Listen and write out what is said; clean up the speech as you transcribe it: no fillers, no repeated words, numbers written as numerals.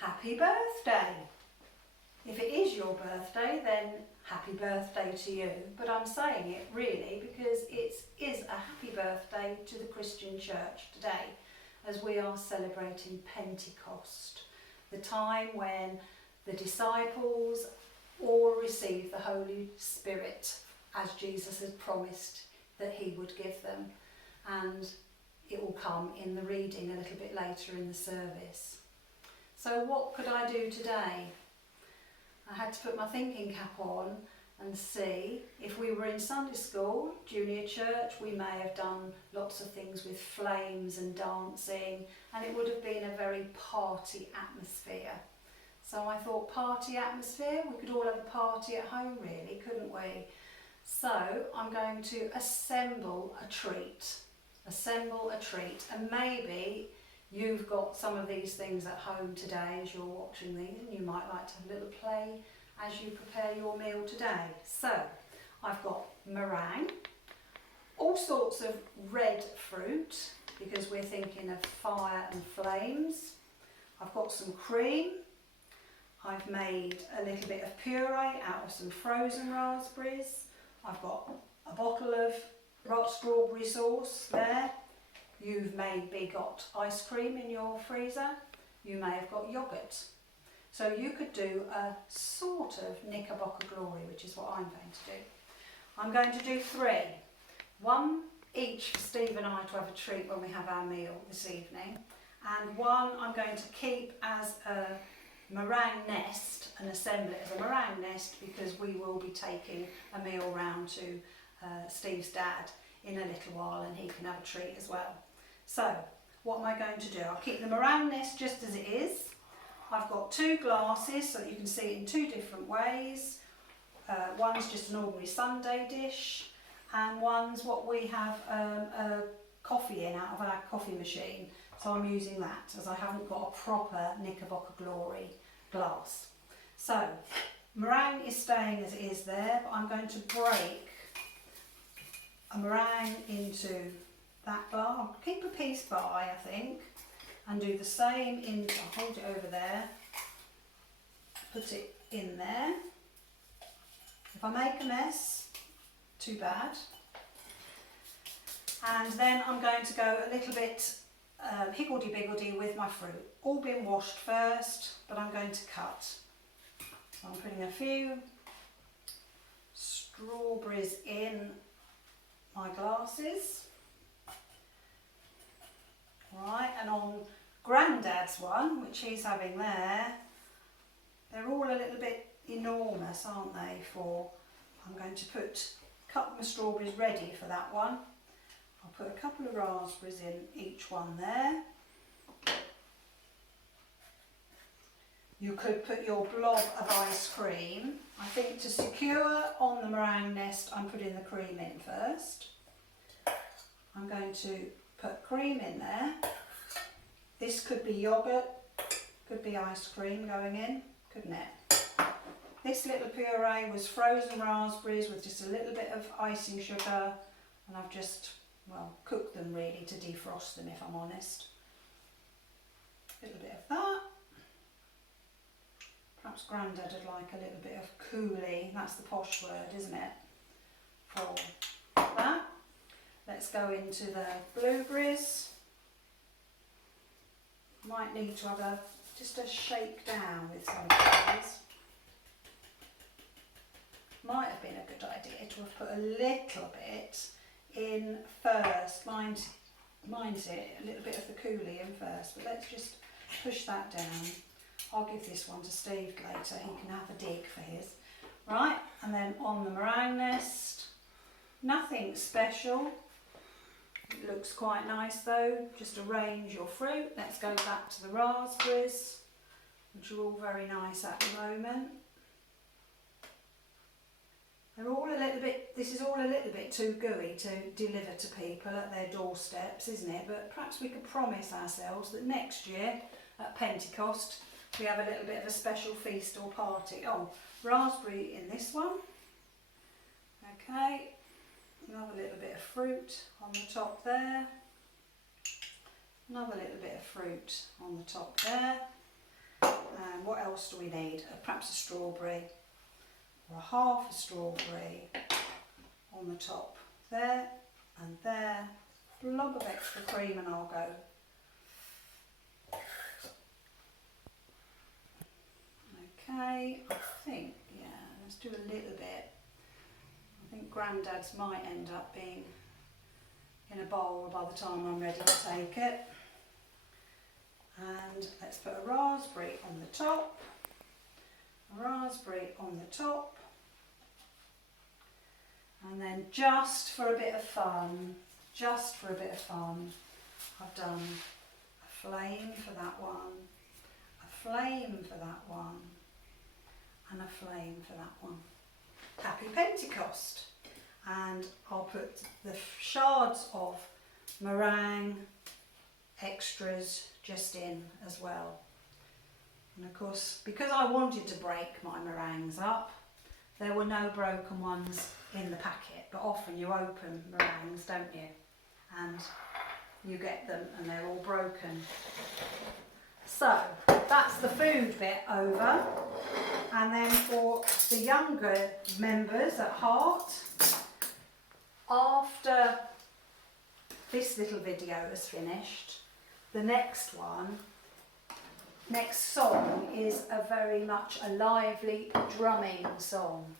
happy birthday. If it is your birthday, then happy birthday to you. But I'm saying it really because it is a happy birthday to the Christian Church today, as we are celebrating Pentecost, the time when the disciples all received the Holy Spirit as Jesus had promised that he would give them. And it will come in the reading a little bit later in the service. So what could I do today? I had to put my thinking cap on and see. If we were in Sunday school, junior church, we may have done lots of things with flames and dancing, and it would have been a very party atmosphere. So I thought, party atmosphere, we could all have a party at home really, couldn't we? So I'm going to assemble a treat, and maybe you've got some of these things at home today as you're watching these, and you might like to have a little play as you prepare your meal today. So I've got meringue, all sorts of red fruit because we're thinking of fire and flames. I've got some cream. I've made a little bit of puree out of some frozen raspberries. I've got a bottle of strawberry sauce there. You've maybe got ice cream in your freezer. You may have got yoghurt. So you could do a sort of Knickerbocker glory, which is what I'm going to do. I'm going to do 3. 1 each for Steve and I to have a treat when we have our meal this evening. And 1 I'm going to keep as a meringue nest and assemble it as a meringue nest because we will be taking a meal round to Steve's dad in a little while and he can have a treat as well. So what am I going to do? I'll keep the meringue nest just as it is. I've got 2 glasses so that you can see it in 2 different ways. One's just an ordinary Sunday dish and one's what we have coffee in out of our coffee machine. So I'm using that as I haven't got a proper Knickerbocker Glory glass. So meringue is staying as it is there, but I'm going to break a meringue into that glass. I'll keep a piece by, I think, and do the same in, I'll hold it over there, put it in there. If I make a mess, too bad. And then I'm going to go a little bit higgledy-piggledy with my fruit. All been washed first, but I'm going to cut. So I'm putting a few strawberries in my glasses. Right, and on Grandad's one, which he's having there, they're all a little bit enormous, aren't they? I'm going to cut my strawberries ready for that one. I'll put a couple of raspberries in each one there. You could put your blob of ice cream. I think to secure on the meringue nest, I'm putting the cream in first. I'm going to put cream in there. This could be yoghurt, could be ice cream going in, couldn't it? This little puree was frozen raspberries with just a little bit of icing sugar, and I've just, cooked them really to defrost them if I'm honest. A little bit of that. Perhaps Grandad would like a little bit of coolie, that's the posh word, isn't it, for that. Let's go into the blueberries. Might need to have just a shake down with some of these. Might have been a good idea to have put a little bit in first. Mine's it, a little bit of the coolie in first, but let's just push that down. I'll give this one to Steve later, he can have a dig for his. Right, and then on the meringue nest, nothing special. It looks quite nice though. Just arrange your fruit. Let's go back to the raspberries, which are all very nice at the moment. They're all a little bit, this is all a little bit too gooey to deliver to people at their doorsteps, isn't it? But perhaps we could promise ourselves that next year at Pentecost we have a little bit of a special feast or party. Oh, raspberry in this one. Okay. Another little bit of fruit on the top there. Another little bit of fruit on the top there. And what else do we need? Perhaps a strawberry, or a half a strawberry on the top. There and there. Blob of extra cream and I'll go. Okay, I think, yeah, let's do a little bit. I think Grandad's might end up being in a bowl by the time I'm ready to take it. And let's put a raspberry on the top, a raspberry on the top, and then just for a bit of fun, I've done a flame for that one, a flame for that one, and a flame for that one. Happy Pentecost. And I'll put the shards of meringue extras just in as well. And of course, because I wanted to break my meringues up, there were no broken ones in the packet, but often you open meringues, don't you? And you get them and they're all broken. So that's the food bit over. And then for the younger members at heart, after this little video is finished, the next song is a very much a lively drumming song.